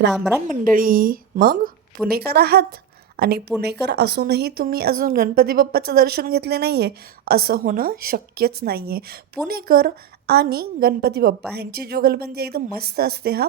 रामराम मंडळी. मग पुणेकर आहात आणि पुणेकर असूनही तुम्ही अजून गणपती बाप्पाचं दर्शन घेतले नाही आहे, असं होणं शक्यच नाही आहे. पुणेकर आणि गणपती बाप्पा ह्यांची जुगलबंदी एकदम मस्त असते हां.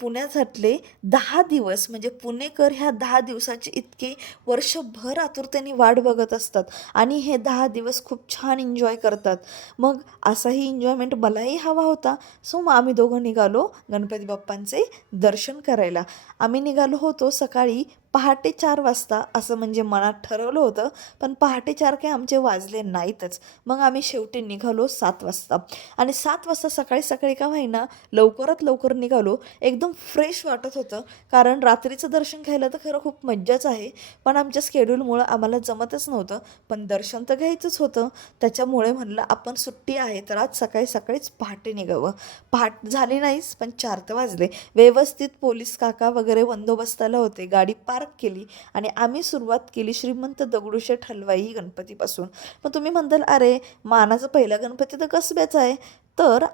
पुण्यातले 10 दिवस म्हणजे पुणेकर ह्या 10 दिवसाची इतके वर्षभर आतुरतेने वाट बघत असतात आणि हे 10 दिवस खूप छान एन्जॉय करतात. मग असाही एन्जॉयमेंट मलाही हवा होता. सो मग आम्ही दोघं निघालो गणपती बाप्पांचे दर्शन करायला. आम्ही निघालो होतो सकाळी पहाटे 4 वाजता, असं म्हणजे मनात ठरवलं होतं, पण पहाटे 4 काही आमचे वाजले नाहीतच. मग आम्ही शेवटी निघालो 7 वाजता. आणि 7 वाजता सकाळी सकाळी का होईना लवकरात लवकर निघालो. एकदम फ्रेश वाटत होतं, कारण रात्रीचं दर्शन घ्यायला तर खरं खूप मज्जाच आहे, पण आमच्या स्केड्यूलमुळं आम्हाला जमतच नव्हतं. पण दर्शन तर घ्यायचंच होतं, त्याच्यामुळे म्हणलं आपण सुट्टी आहे तर आज सकाळी सकाळीच पहाटे निघावं. पहाट झाली नाहीच, पण 4 तर वाजले. व्यवस्थित पोलीस काका वगैरे बंदोबस्ताला होते. गाडी पार्क केली आणि आम्ही सुरुवात केली श्रीमंत दगडूशेठ हलवाई गणपतीपासून. मग तुम्ही म्हणताल, अरे मानाचा पहिला गणपती तर कसब्याचा आहे. तर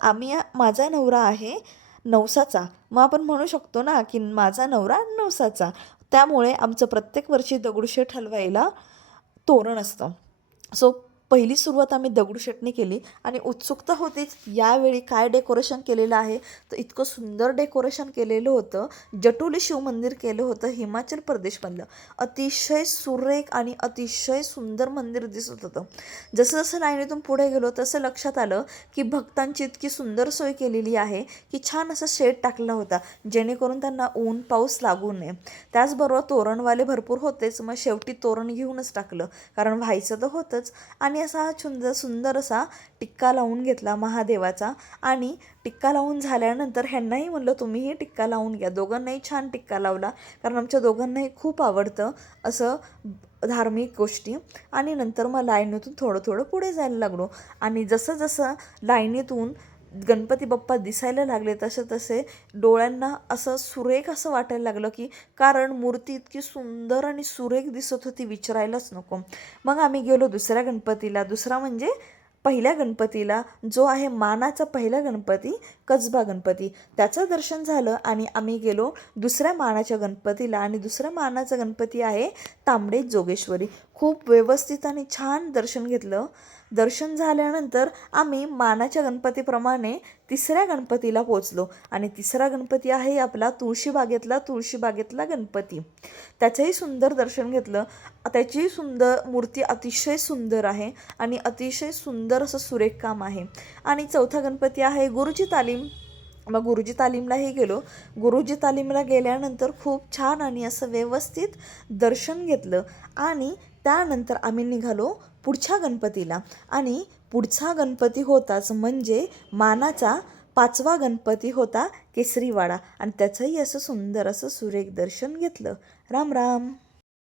माझा नवरा आहे नवसाचा. मग आपण म्हणू शकतो ना की माझा नवरा नवसाचा. त्यामुळे आमचं प्रत्येक वर्षी दगडूशेठ हलवाईला तोरण असतं. सो पहिली सुरुवात आम्ही दगडूशेठने केली आणि उत्सुकता होतीच यावेळी काय डेकोरेशन केलेलं आहे. तर इतकं सुंदर डेकोरेशन केलेलं होतं. जटोली शिवमंदिर केलं होतं हिमाचल प्रदेशमधलं. अतिशय सुरेख आणि अतिशय सुंदर मंदिर दिसत होतं. जसं जसं लाईनीतून पुढे गेलो तसं लक्षात आलं की भक्तांची इतकी सुंदर सोय केलेली आहे की छान असं शेड टाकला होता, जेणेकरून त्यांना ऊन पाऊस लागू नये. त्याचबरोबर तोरणवाले भरपूर होतेच, मग शेवटी तोरण घेऊनच टाकलं, कारण व्हायचं तर होतंच. आणि असा सुंदर असा टिक्का लावून घेतला महादेवाचा. आणि टिक्का लावून झाल्यानंतर ह्यांनाही म्हणलं तुम्हीही टिक्का लावून घ्या. दोघांनाही छान टिक्का लावला, कारण आमच्या दोघांनाही खूप आवडतं असं धार्मिक गोष्टी. आणि नंतर मग लाईनीतून थोडं थोडं पुढे जायला लागलो. आणि जसं जसं लाईनीतून गणपती बाप्पा दिसायला लागले तसे तसे डोळ्यांना असं सुरेख असं वाटायला लागलं, की कारण मूर्ती इतकी सुंदर आणि सुरेख दिसत होती, विचारायलाच नको. मग आम्ही गेलो दुसऱ्या गणपतीला. दुसरा म्हणजे पहिल्या गणपतीला, जो आहे मानाचा पहिला गणपती, कसबा गणपती. त्याचं दर्शन झालं आणि आम्ही गेलो दुसऱ्या मानाच्या गणपतीला. आणि दुसऱ्या मानाचा गणपती आहे तांबडे जोगेश्वरी. खूप व्यवस्थित आणि छान दर्शन घेतलं. दर्शन झाल्यानंतर आम्ही मानाच्या गणपतीप्रमाणे तिसऱ्या गणपतीला पोचलो. आणि तिसरा गणपती आहे आपला तुळशीबागेतला गणपती. त्याचंही सुंदर दर्शन घेतलं. त्याची मूर्ती अतिशय सुंदर आहे आणि अतिशय सुंदर असं सुरेख काम आहे. आणि चौथा गणपती आहे गुरुजी तालीम. मग गुरुजी तालीमलाही गेलो. गुरुजी तालीमला गेल्यानंतर खूप छान आणि असं व्यवस्थित दर्शन घेतलं. आणि त्यानंतर आम्ही निघालो पुढच्या गणपतीला. आणि पुढचा गणपती होताच म्हणजे मानाचा 5वा गणपती होता केसरीवाडा. आणि त्याचंही असं सुंदर असं सुरेख दर्शन घेतलं. राम राम.